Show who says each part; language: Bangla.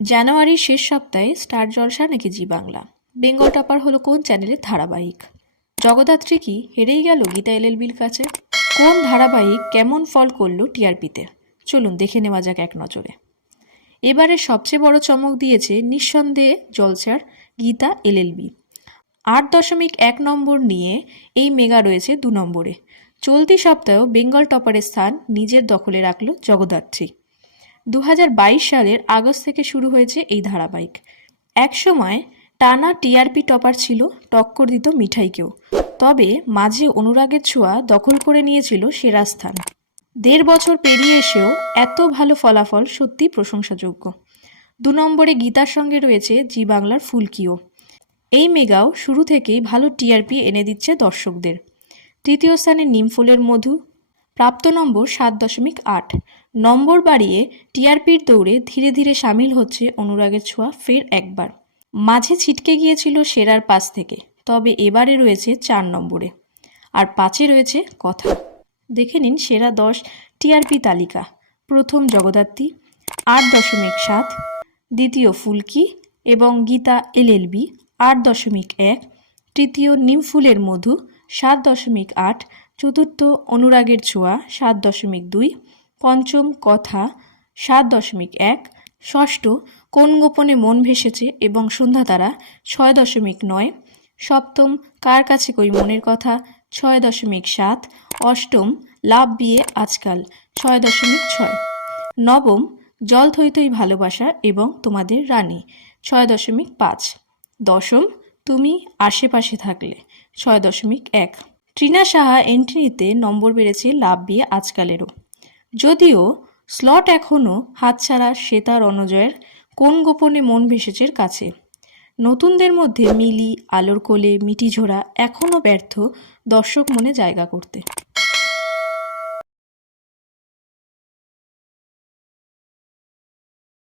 Speaker 1: জানুয়ারির শেষ সপ্তাহে স্টার জলসা নাকি জি বাংলা? বেঙ্গল টপার হলো কোন চ্যানেলের ধারাবাহিক? জগদ্ধাত্রী কি হেরেই গেল গীতা এলএলবির কাছে? কোন ধারাবাহিক কেমন ফল করল টিআরপিতে চলুন দেখে নেওয়া যাক এক নজরে। এবারে সবচেয়ে বড় চমক দিয়েছে নিঃসন্দেহে জলসার গীতা এলএলবি আট দশমিক এক নম্বর নিয়ে এই মেগা রয়েছে দু নম্বরে। চলতি সপ্তাহেও বেঙ্গল টপারের স্থান নিজের দখলে রাখল জগদ্ধাত্রী। দু হাজার বাইশ সালের আগস্ট থেকে শুরু হয়েছে এই ধারাবাহিক। একসময় টানা টিআরপি টপার ছিল, টক্কর দিত মিঠাইকেও। তবে মাঝে অনুরাগের ছোঁয়া দখল করে নিয়েছিল সেরা স্থান। দেড় বছর পেরিয়ে এসেও এত ভালো ফলাফল সত্যি প্রশংসাযোগ্য। দু নম্বরে গীতার সঙ্গে রয়েছে জি বাংলার ফুলকিও। এই মেগাও শুরু থেকেই ভালো টিআরপি এনে দিচ্ছে দর্শকদের। তৃতীয় স্থানে নিমফুলের মধু। প্রাপ্ত নম্বর সাত দশমিক আট। নম্বর বাড়িয়ে টিআরপির দৌড়ে ধীরে ধীরে সামিল হচ্ছে অনুরাগের ছোঁয়া ফের একবার। মাঝে ছিটকে গিয়েছিল সেরার পাঁচ থেকে, তবে এবারে রয়েছে চার নম্বরে। আর পাঁচে রয়েছে কথা। দেখে নিন সেরা দশ টিআরপি তালিকা। প্রথম জগদ্ধাত্রী, আট দশমিক সাত। দ্বিতীয় ফুলকি এবং গীতা এলএলবি আট দশমিক এক। তৃতীয় নিমফুলের মধু, সাত দশমিক আট। চতুর্থ অনুরাগের ছোঁয়া, সাত দশমিক দুই। পঞ্চম কথা, সাত দশমিক এক। ষষ্ঠ, কোন গোপনে মন ভেসেছে এবং সন্ধ্যাতারা ছয় দশমিক নয়। সপ্তম, কার কাছে কই মনের কথা? ছয় দশমিক সাত। অষ্টম, লাভ বিয়ে আজকাল। ছয় দশমিক ছয়। নবম, জল থই থই ভালোবাসা এবং তোমাদের রানী। ছয় দশমিক পাঁচ। দশম, তুমি আশেপাশে থাকলে। ছয় দশমিক এক। ট্রিনা সাহা এন্ট্রি নিতে নম্বর বেড়েছে লাভ বিয়ে আজকালেরও। যদিও স্লট এখনও হাতছাড়া শ্বেতা রণজয়ের কোন গোপনে মন ভেসেচের কাছে। নতুনদের মধ্যে মিলি, আলোর কোলে, মিটিঝোড়া এখনও ব্যর্থ দর্শক মনে জায়গা করতে।